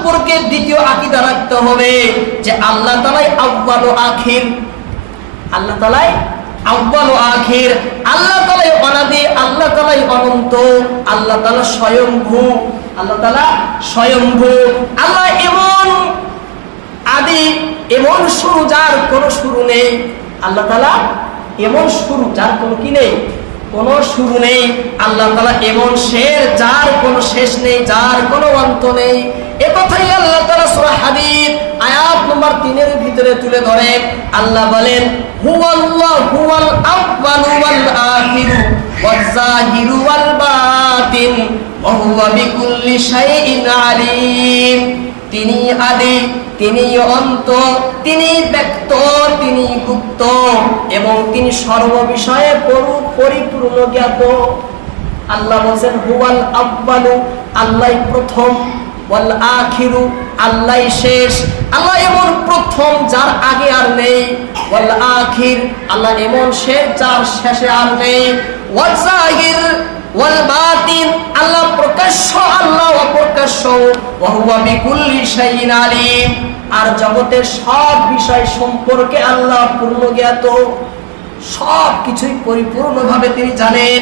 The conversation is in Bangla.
সম্পর্কে দ্বিতীয় আকিদা রাখতে হবে যে আল্লাহ তালাই আব্বাল ও আখির। আল্লাহ তালাই আব্বাল ও আখির। আল্লাহ তালাই অনাদি, আল্লাহ তালাই অনন্ত। আল্লাহ তালা স্বয়ংভূ আল্লাহ তালা স্বয়ংভূ আল্লাহ এমন আদি, এমন শুরু যার কোনো শুরু নেই। আল্লাহ তালা এমন শুরু যার কোনো কি নেই? কোনো শুরু নেই। আল্লাহ তালা এমন শের, যার কোনো শেষ নেই, যার কোনো অন্ত নেই। এ কথাই আল্লাহ তালা সুরা হাদিদ আয়াত নম্বর তিনের ভিতরে তুলে ধরে। আল্লাহ বলেন, হুয়াল্লাহ হুয়াল আউয়ালু ওয়াল আখিরু ওয়াল বাতিন ওয়া হুয়া বিকুল্লি শাইইন আলিম। তিনি আদি, তিনি অন্ত, তিনি ব্যক্ত, তিনি গুপ্ত, এবং তিনি সর্ববিষয়ে পরু পরিপূর্ণ জ্ঞাত। আল্লাহ বলছেন, হুয়াল আব্বালু আল্লাহ প্রথম, ওয়াল আখিরু আল্লাহ শেষ। আল্লাহ এমন প্রথম যার আগে আর নেই। ওয়াল আখির, আল্লাহ এমন শেষ যার শেষে আর নেই। ওয়াল আর জগতের সব বিষয় সম্পর্কে আল্লাহ পূর্ণ জ্ঞাত সব কিছুই পরিপূর্ণভাবে তিনি জানেন।